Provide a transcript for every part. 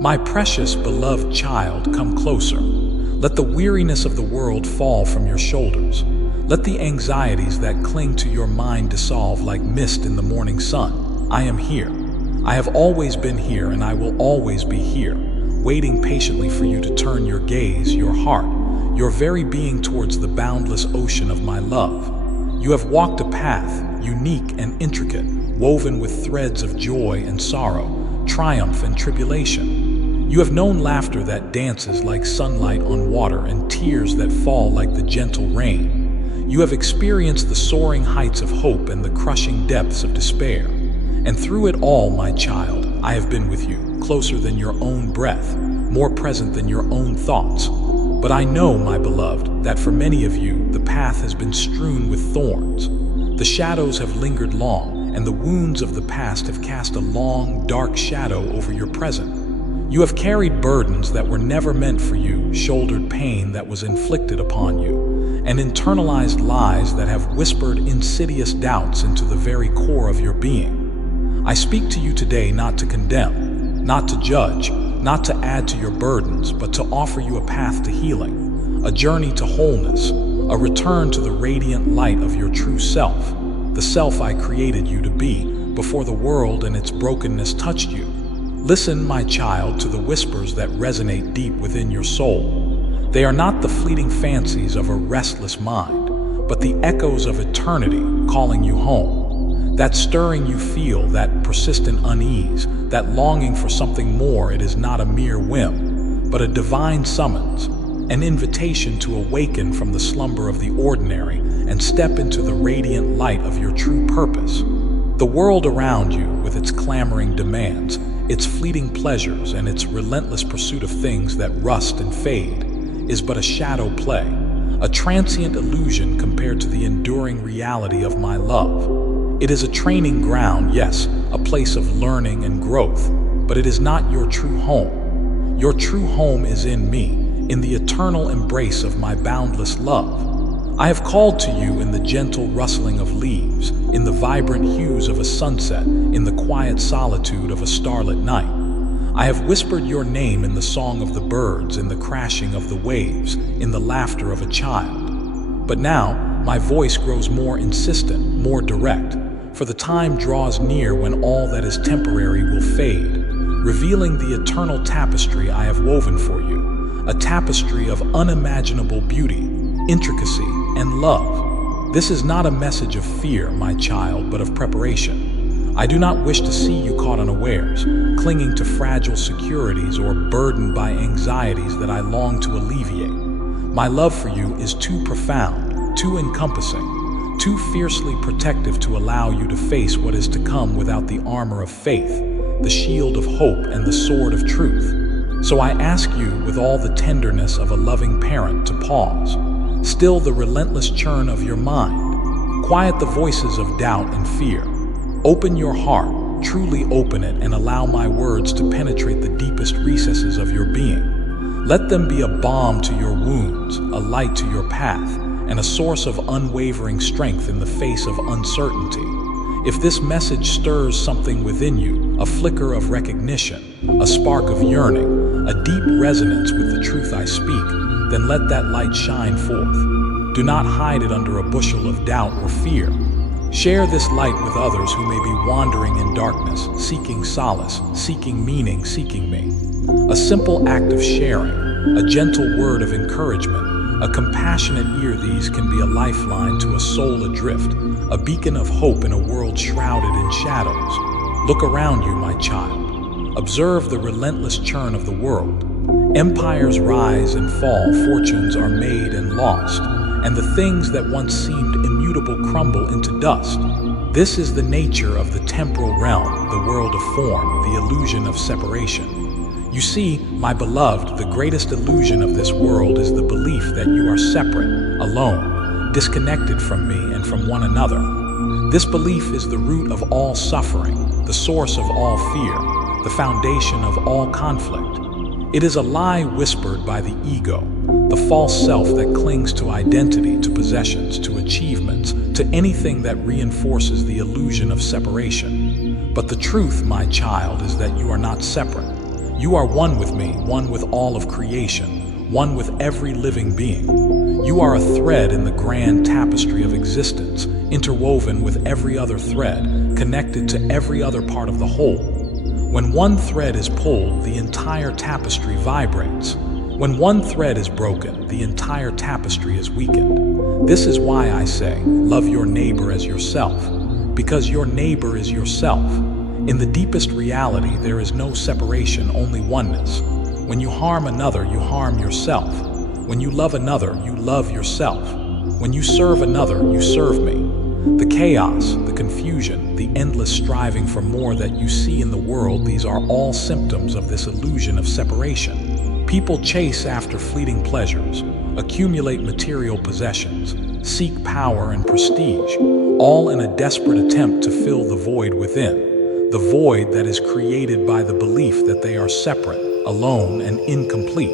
My precious, beloved child, come closer. Let the weariness of the world fall from your shoulders. Let the anxieties that cling to your mind dissolve like mist in the morning sun. I am here. I have always been here, and I will always be here, waiting patiently for you to turn your gaze, your heart, your very being towards the boundless ocean of my love. You have walked a path, unique and intricate, woven with threads of joy and sorrow, triumph and tribulation. You have known laughter that dances like sunlight on water and tears that fall like the gentle rain. You have experienced the soaring heights of hope and the crushing depths of despair. And through it all, my child, I have been with you, closer than your own breath, more present than your own thoughts. But I know, my beloved, that for many of you, the path has been strewn with thorns. The shadows have lingered long, and the wounds of the past have cast a long, dark shadow over your present. You have carried burdens that were never meant for you, shouldered pain that was inflicted upon you, and internalized lies that have whispered insidious doubts into the very core of your being. I speak to you today not to condemn, not to judge, not to add to your burdens, but to offer you a path to healing, a journey to wholeness, a return to the radiant light of your true self, the self I created you to be before the world and its brokenness touched you. Listen, my child, to the whispers that resonate deep within your soul. They are not the fleeting fancies of a restless mind, but the echoes of eternity calling you home. That stirring you feel, that persistent unease, that longing for something more, it is not a mere whim, but a divine summons, an invitation to awaken from the slumber of the ordinary and step into the radiant light of your true purpose. The world around you, with its clamoring demands, its fleeting pleasures, and its relentless pursuit of things that rust and fade, is but a shadow play, a transient illusion compared to the enduring reality of my love. It is a training ground, yes, a place of learning and growth, but it is not your true home. Your true home is in me, in the eternal embrace of my boundless love. I have called to you in the gentle rustling of leaves, in the vibrant hues of a sunset, in the quiet solitude of a starlit night. I have whispered your name in the song of the birds, in the crashing of the waves, in the laughter of a child. But now, my voice grows more insistent, more direct, for the time draws near when all that is temporary will fade, revealing the eternal tapestry I have woven for you, a tapestry of unimaginable beauty, intricacy, and love. This is not a message of fear, my child, but of preparation. I do not wish to see you caught unawares, clinging to fragile securities or burdened by anxieties that I long to alleviate. My love for you is too profound, too encompassing, too fiercely protective to allow you to face what is to come without the armor of faith, the shield of hope, and the sword of truth. So I ask you, with all the tenderness of a loving parent, to pause. Still the relentless churn of your mind. Quiet the voices of doubt and fear. Open your heart, truly open it, and allow my words to penetrate the deepest recesses of your being. Let them be a balm to your wounds, a light to your path, and a source of unwavering strength in the face of uncertainty. If this message stirs something within you, a flicker of recognition, a spark of yearning, a deep resonance with the truth I speak, then let that light shine forth. Do not hide it under a bushel of doubt or fear. Share this light with others who may be wandering in darkness, seeking solace, seeking meaning, seeking me. A simple act of sharing, a gentle word of encouragement, a compassionate ear, these can be a lifeline to a soul adrift, a beacon of hope in a world shrouded in shadows. Look around you, my child. Observe the relentless churn of the world. Empires rise and fall, fortunes are made and lost, and the things that once seemed immutable crumble into dust. This is the nature of the temporal realm, the world of form, the illusion of separation. You see, my beloved, the greatest illusion of this world is the belief that you are separate, alone, disconnected from me and from one another. This belief is the root of all suffering, the source of all fear, the foundation of all conflict. It is a lie whispered by the ego, the false self that clings to identity, to possessions, to achievements, to anything that reinforces the illusion of separation. But the truth, my child, is that you are not separate. You are one with me, one with all of creation, one with every living being. You are a thread in the grand tapestry of existence, interwoven with every other thread, connected to every other part of the whole. When one thread is pulled, the entire tapestry vibrates. When one thread is broken, the entire tapestry is weakened. This is why I say, love your neighbor as yourself, because your neighbor is yourself. In the deepest reality, there is no separation, only oneness. When you harm another, you harm yourself. When you love another, you love yourself. When you serve another, you serve me. The chaos, the confusion, the endless striving for more that you see in the world, these are all symptoms of this illusion of separation. People chase after fleeting pleasures, accumulate material possessions, seek power and prestige, all in a desperate attempt to fill the void within, the void that is created by the belief that they are separate, alone, and incomplete.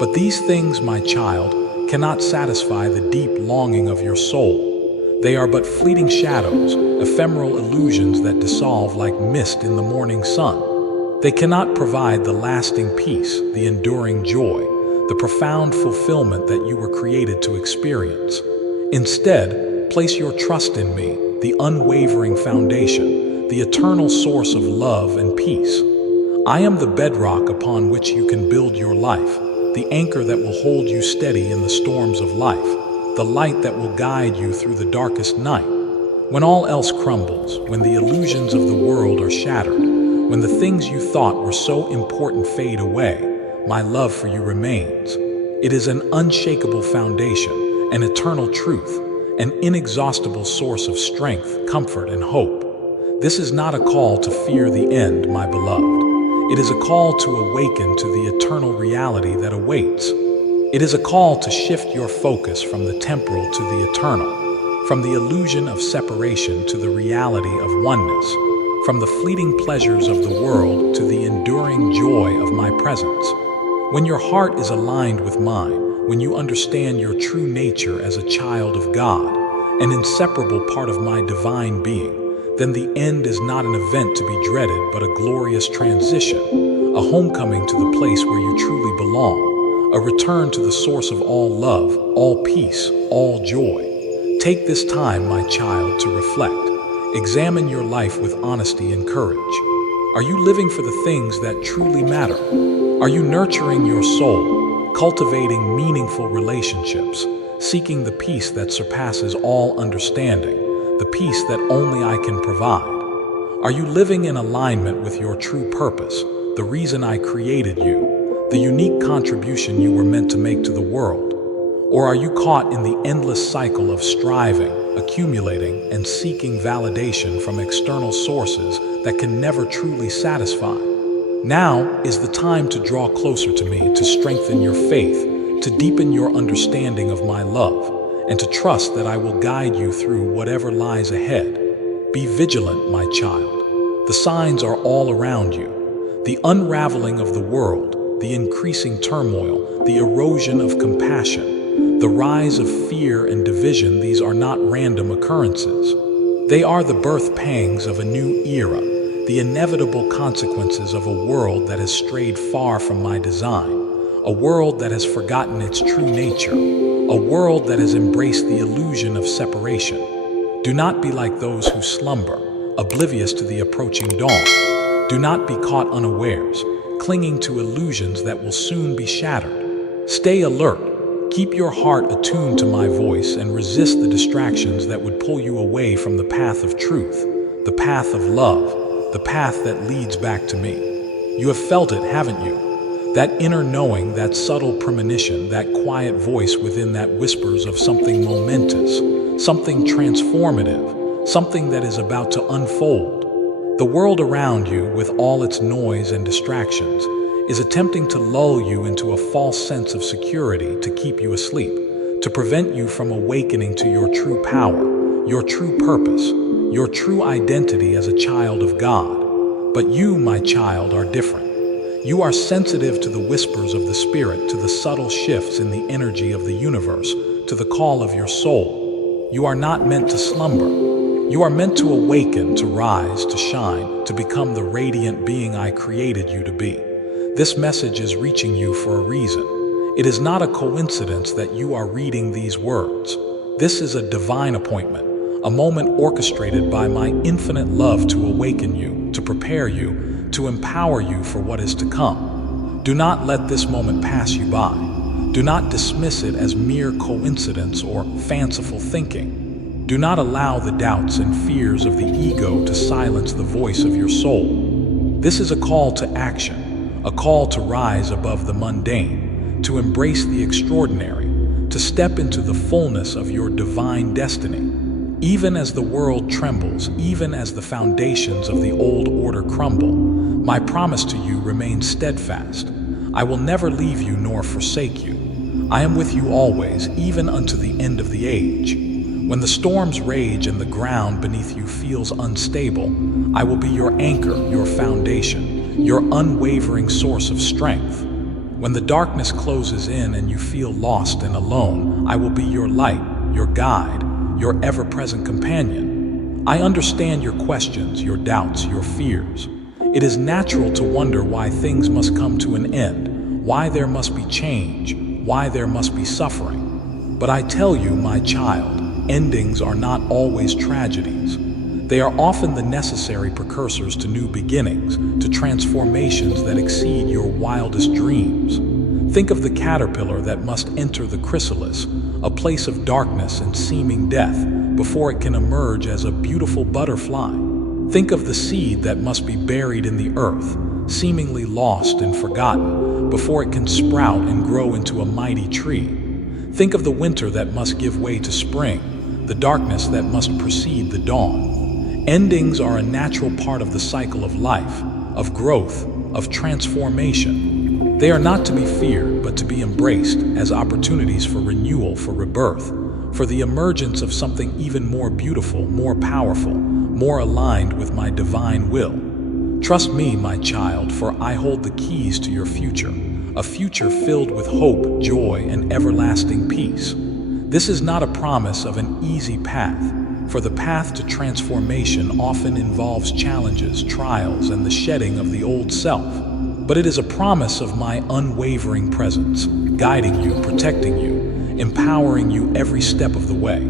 But these things, my child, cannot satisfy the deep longing of your soul. They are but fleeting shadows, ephemeral illusions that dissolve like mist in the morning sun. They cannot provide the lasting peace, the enduring joy, the profound fulfillment that you were created to experience. Instead, place your trust in me, the unwavering foundation, the eternal source of love and peace. I am the bedrock upon which you can build your life, the anchor that will hold you steady in the storms of life, the light that will guide you through the darkest night. When all else crumbles, when the illusions of the world are shattered, when the things you thought were so important fade away, my love for you remains. It is an unshakable foundation, an eternal truth, an inexhaustible source of strength, comfort, and hope. This is not a call to fear the end, my beloved. It is a call to awaken to the eternal reality that awaits. It is a call to shift your focus from the temporal to the eternal, from the illusion of separation to the reality of oneness, from the fleeting pleasures of the world to the enduring joy of my presence. When your heart is aligned with mine, when you understand your true nature as a child of God, an inseparable part of my divine being, then the end is not an event to be dreaded but a glorious transition, a homecoming to the place where you truly belong. A return to the source of all love, all peace, all joy. Take this time, my child, to reflect. Examine your life with honesty and courage. Are you living for the things that truly matter? Are you nurturing your soul, cultivating meaningful relationships, seeking the peace that surpasses all understanding, the peace that only I can provide? Are you living in alignment with your true purpose, the reason I created you? The unique contribution you were meant to make to the world? Or are you caught in the endless cycle of striving, accumulating, and seeking validation from external sources that can never truly satisfy? Now is the time to draw closer to me, to strengthen your faith, to deepen your understanding of my love, and to trust that I will guide you through whatever lies ahead. Be vigilant, my child. The signs are all around you. The unraveling of the world, the increasing turmoil, the erosion of compassion, the rise of fear and division, these are not random occurrences. They are the birth pangs of a new era, the inevitable consequences of a world that has strayed far from my design, a world that has forgotten its true nature, a world that has embraced the illusion of separation. Do not be like those who slumber, oblivious to the approaching dawn. Do not be caught unawares, clinging to illusions that will soon be shattered. Stay alert, keep your heart attuned to my voice, and resist the distractions that would pull you away from the path of truth, the path of love, the path that leads back to me. You have felt it, haven't you? That inner knowing, that subtle premonition, that quiet voice within that whispers of something momentous, something transformative, something that is about to unfold. The world around you, with all its noise and distractions, is attempting to lull you into a false sense of security to keep you asleep, to prevent you from awakening to your true power, your true purpose, your true identity as a child of God. But you, my child, are different. You are sensitive to the whispers of the Spirit, to the subtle shifts in the energy of the universe, to the call of your soul. You are not meant to slumber. You are meant to awaken, to rise, to shine, to become the radiant being I created you to be. This message is reaching you for a reason. It is not a coincidence that you are reading these words. This is a divine appointment, a moment orchestrated by my infinite love to awaken you, to prepare you, to empower you for what is to come. Do not let this moment pass you by. Do not dismiss it as mere coincidence or fanciful thinking. Do not allow the doubts and fears of the ego to silence the voice of your soul. This is a call to action, a call to rise above the mundane, to embrace the extraordinary, to step into the fullness of your divine destiny. Even as the world trembles, even as the foundations of the old order crumble, my promise to you remains steadfast. I will never leave you nor forsake you. I am with you always, even unto the end of the age. When the storms rage and the ground beneath you feels unstable, I will be your anchor, your foundation, your unwavering source of strength. When the darkness closes in and you feel lost and alone, I will be your light, your guide, your ever-present companion. I understand your questions, your doubts, your fears. It is natural to wonder why things must come to an end, why there must be change, why there must be suffering. But I tell you, my child, endings are not always tragedies. They are often the necessary precursors to new beginnings, to transformations that exceed your wildest dreams. Think of the caterpillar that must enter the chrysalis, a place of darkness and seeming death, before it can emerge as a beautiful butterfly. Think of the seed that must be buried in the earth, seemingly lost and forgotten, before it can sprout and grow into a mighty tree. Think of the winter that must give way to spring, the darkness that must precede the dawn. Endings are a natural part of the cycle of life, of growth, of transformation. They are not to be feared, but to be embraced as opportunities for renewal, for rebirth, for the emergence of something even more beautiful, more powerful, more aligned with my divine will. Trust me, my child, for I hold the keys to your future, a future filled with hope, joy, and everlasting peace. This is not a promise of an easy path, for the path to transformation often involves challenges, trials, and the shedding of the old self. But it is a promise of my unwavering presence, guiding you, protecting you, empowering you every step of the way.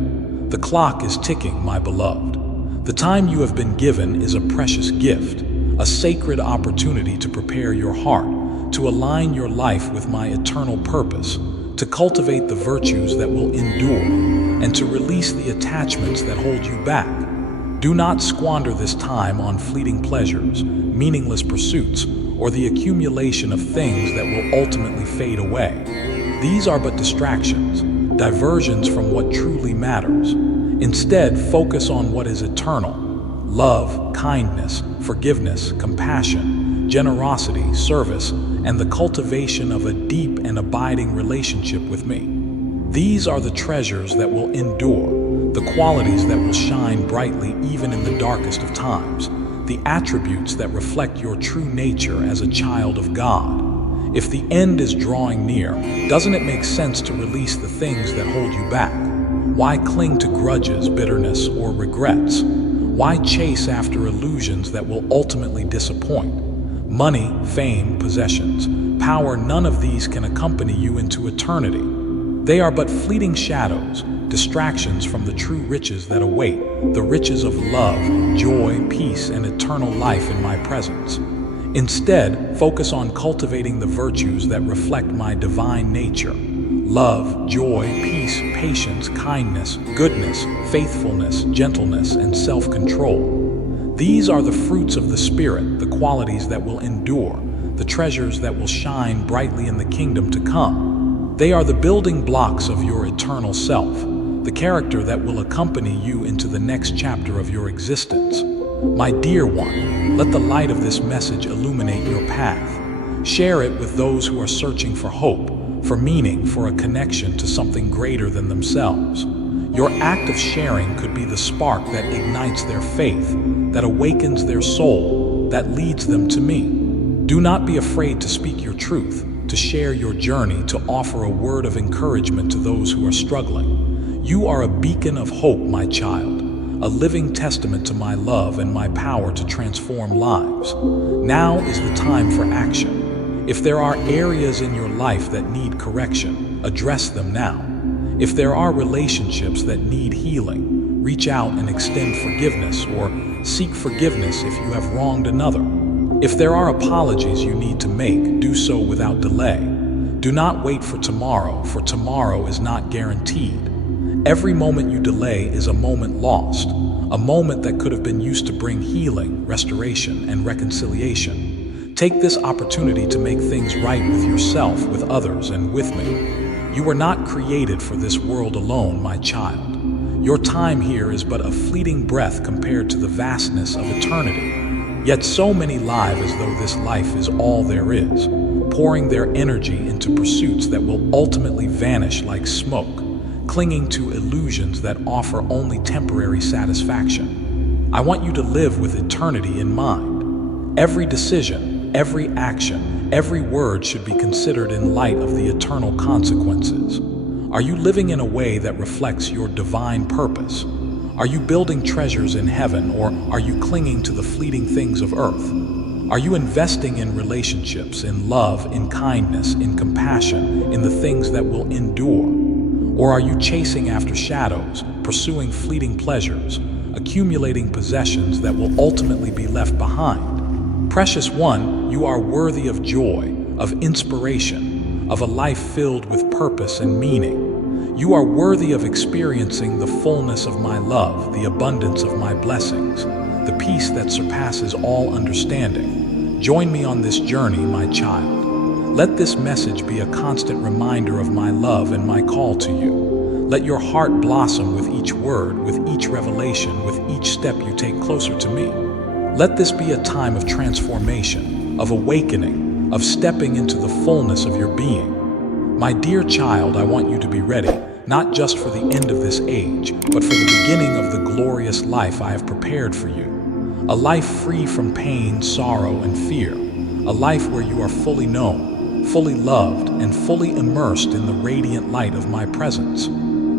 The clock is ticking, my beloved. The time you have been given is a precious gift, a sacred opportunity to prepare your heart, to align your life with my eternal purpose, to cultivate the virtues that will endure, and to release the attachments that hold you back. Do not squander this time on fleeting pleasures, meaningless pursuits, or the accumulation of things that will ultimately fade away. These are but distractions, diversions from what truly matters. Instead, focus on what is eternal: love, kindness, forgiveness, compassion, generosity, service, and the cultivation of a deep and abiding relationship with me. These are the treasures that will endure, the qualities that will shine brightly even in the darkest of times, the attributes that reflect your true nature as a child of God. If the end is drawing near, doesn't it make sense to release the things that hold you back? Why cling to grudges, bitterness, or regrets? Why chase after illusions that will ultimately disappoint? Money, fame, possessions, power, none of these can accompany you into eternity. They are but fleeting shadows, distractions from the true riches that await, the riches of love, joy, peace, and eternal life in my presence. Instead, focus on cultivating the virtues that reflect my divine nature: love, joy, peace, patience, kindness, goodness, faithfulness, gentleness, and self-control. These are the fruits of the Spirit, the qualities that will endure, the treasures that will shine brightly in the kingdom to come. They are the building blocks of your eternal self, the character that will accompany you into the next chapter of your existence. My dear one, let the light of this message illuminate your path. Share it with those who are searching for hope, for meaning, for a connection to something greater than themselves. Your act of sharing could be the spark that ignites their faith, that awakens their soul, that leads them to me. Do not be afraid to speak your truth, to share your journey, to offer a word of encouragement to those who are struggling. You are a beacon of hope, my child, a living testament to my love and my power to transform lives. Now is the time for action. If there are areas in your life that need correction, address them now. If there are relationships that need healing, reach out and extend forgiveness, or seek forgiveness if you have wronged another. If there are apologies you need to make, do so without delay. Do not wait for tomorrow is not guaranteed. Every moment you delay is a moment lost, a moment that could have been used to bring healing, restoration, and reconciliation. Take this opportunity to make things right with yourself, with others, and with me. You were not created for this world alone, my child. Your time here is but a fleeting breath compared to the vastness of eternity. Yet so many live as though this life is all there is, pouring their energy into pursuits that will ultimately vanish like smoke, clinging to illusions that offer only temporary satisfaction. I want you to live with eternity in mind. Every decision, every action, every word should be considered in light of the eternal consequences. Are you living in a way that reflects your divine purpose? Are you building treasures in heaven, or are you clinging to the fleeting things of earth? Are you investing in relationships, in love, in kindness, in compassion, in the things that will endure? Or are you chasing after shadows, pursuing fleeting pleasures, accumulating possessions that will ultimately be left behind? Precious one, you are worthy of joy, of inspiration, of a life filled with purpose and meaning. You are worthy of experiencing the fullness of my love, the abundance of my blessings, the peace that surpasses all understanding. Join me on this journey, my child. Let this message be a constant reminder of my love and my call to you. Let your heart blossom with each word, with each revelation, with each step you take closer to me. Let this be a time of transformation, of awakening, of stepping into the fullness of your being. My dear child, I want you to be ready, not just for the end of this age, but for the beginning of the glorious life I have prepared for you. A life free from pain, sorrow, and fear. A life where you are fully known, fully loved, and fully immersed in the radiant light of my presence.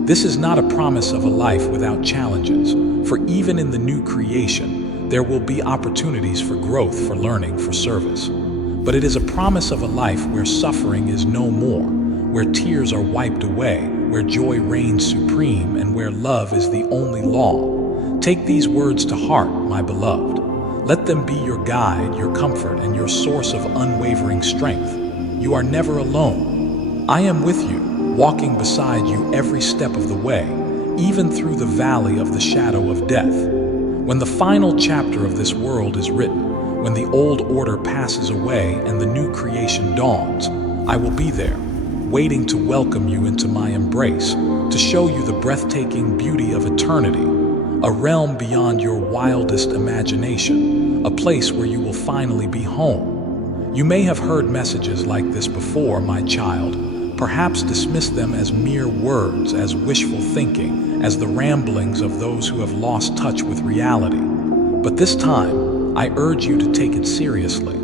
This is not a promise of a life without challenges, for even in the new creation, there will be opportunities for growth, for learning, for service. But it is a promise of a life where suffering is no more, where tears are wiped away, where joy reigns supreme, and where love is the only law. Take these words to heart, my beloved. Let them be your guide, your comfort, and your source of unwavering strength. You are never alone. I am with you, walking beside you every step of the way, even through the valley of the shadow of death. When the final chapter of this world is written, when the old order passes away and the new creation dawns, I will be there, waiting to welcome you into my embrace, to show you the breathtaking beauty of eternity, a realm beyond your wildest imagination, a place where you will finally be home. You may have heard messages like this before, my child, perhaps dismiss them as mere words, as wishful thinking, as the ramblings of those who have lost touch with reality. But this time, I urge you to take it seriously.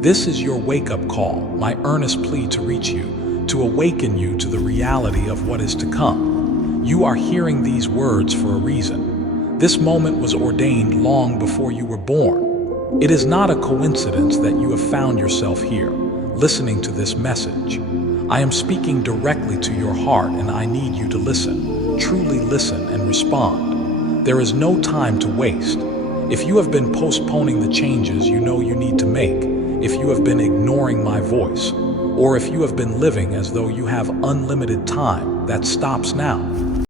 This is your wake-up call, my earnest plea to reach you, to awaken you to the reality of what is to come. You are hearing these words for a reason. This moment was ordained long before you were born. It is not a coincidence that you have found yourself here, listening to this message. I am speaking directly to your heart, and I need you to listen, truly listen and respond. There is no time to waste. If you have been postponing the changes you know you need to make, if you have been ignoring my voice, or if you have been living as though you have unlimited time, that stops now.